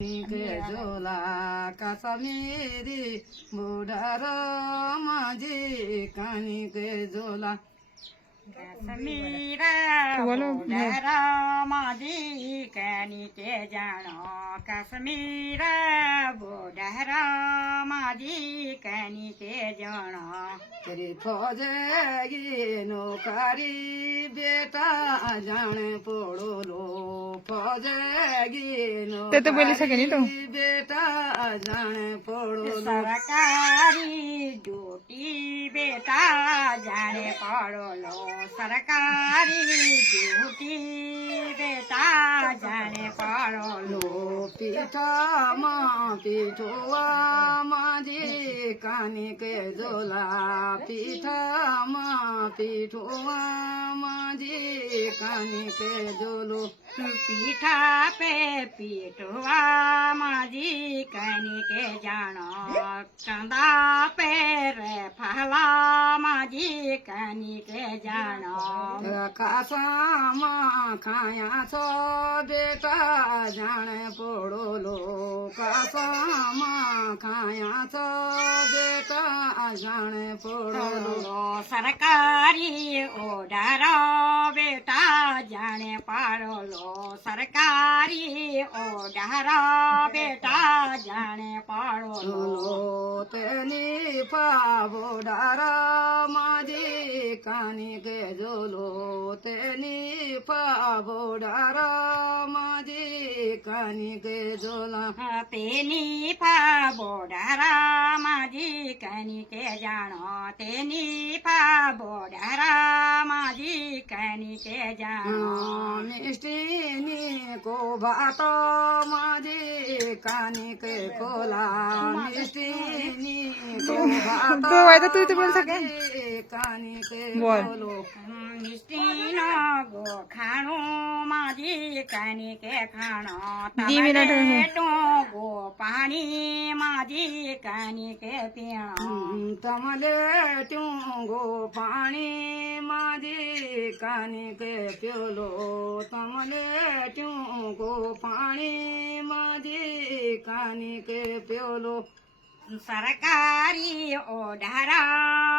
के झोला काश्मीरी बुडार माझी कानी के झोला कश्मीरा बुडार माझी कानी के जानो कश्मीरा बुडार माझी कानी के जानो तेरी फौजेगी नौकारी बेटा जाने पड़ोलो फौजेगी ते तो बोली सके नहीं तो बेटा जाने पड़ोलो सरकारी ड्यूटी बेटा जाने पड़ोलो सरकारी ड्यूटी बेटा जाने पड़ोलो पीठा माँ पीठुआ माझी कानी के झोला पीठा माँ पीठुआ माझी कानी के झोलो पीठा पे पीठुआ माझी कानी के जानो कंधा पे रे फला माझी कानी के जानो खासामा खाया छो बेटा जाने पड़ोलो खासामा खाया छो बेटा जाने पड़ोलो सरकारी ओडर बेटा जाने पड़ोलो सरकारी ओडर बेटा जाने पड़ोलो तेनी पावोडारा माझी कानी के झोलो तेनी पावोडारा माझी कानी के झोला तेनी पा बोडारा माझी कानी के जानो तेनी पा बोडारा माझी कानी के जानो मिष्टीनी को भात माझी कानी के खोला मिष्टीनी को भात तो है तो तू बोल सके माझी कानी के बोल। खोलो मिष्टीन गो खाणो माझी कानी के खाणो 2 मिनिट है। टमाटो गो पाणी माझी कानी के पिणो तमले ट्यूंगो पानी माझी कानी के प्योलो तमले ट्यूंगो पानी माझी कानी के प्योलो सरकारी ओढारा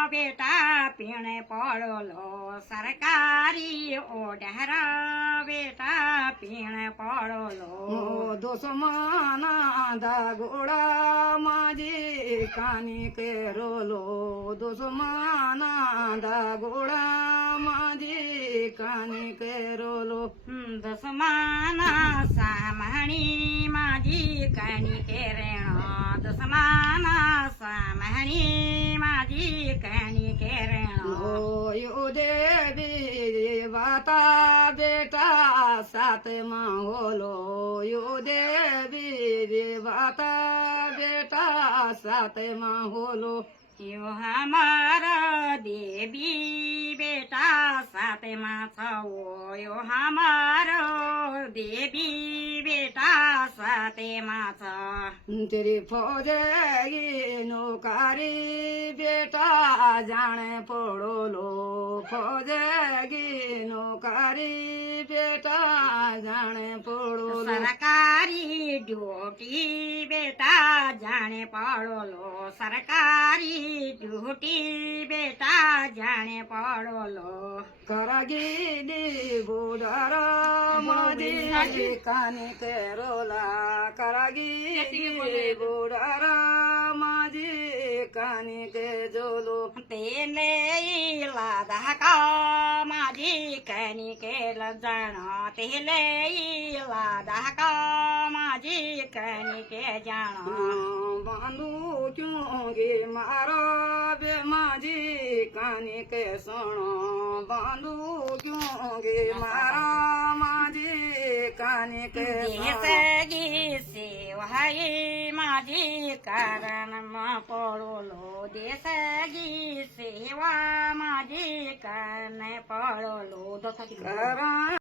बेटा पीणे पड़ोलो सरकारी ओढारा बेटा पीणे पड़ोलो दोसमाना दागोड़ा माझी कानी के रोलो दोसमाना दागोड़ा माझी कानी के रोलो दसमाना सामणी माझी कानी के रेणो दसमाना सामणी माझी कानी के रेणो यो देवी वाता बेटा सात माहोलो यो देवी वाता बेटा सात माहोलो यो हमारा देवी बेटा साते माछो यो हमारो देवी बेटा साते माछ तेरी फौजेगी नौकारी बेटा जाने पड़ोलो फौजेगी नौकारी बेटा जाने पड़ोलो सरकारी ड्यूटी बेटा जाने पड़ोलो सरकारी ड्यूटी बेटा जाने पड़ोलो करागिनी बुडारा माझी कानी के रोला करागिनी बुडारा माझी कानी के झोलो तेले लादा का माझी कानी के जानो तेले लादा का माझी कानी के जानो बांधू क्यों गे मारो बे माझी कानी के सुनो बांधू क्यों गे मारो माझी कानी के देसगी सेवाई माझी कारण म पड़ोलो देसगी सेवा माझी कारण पड़ोलो करा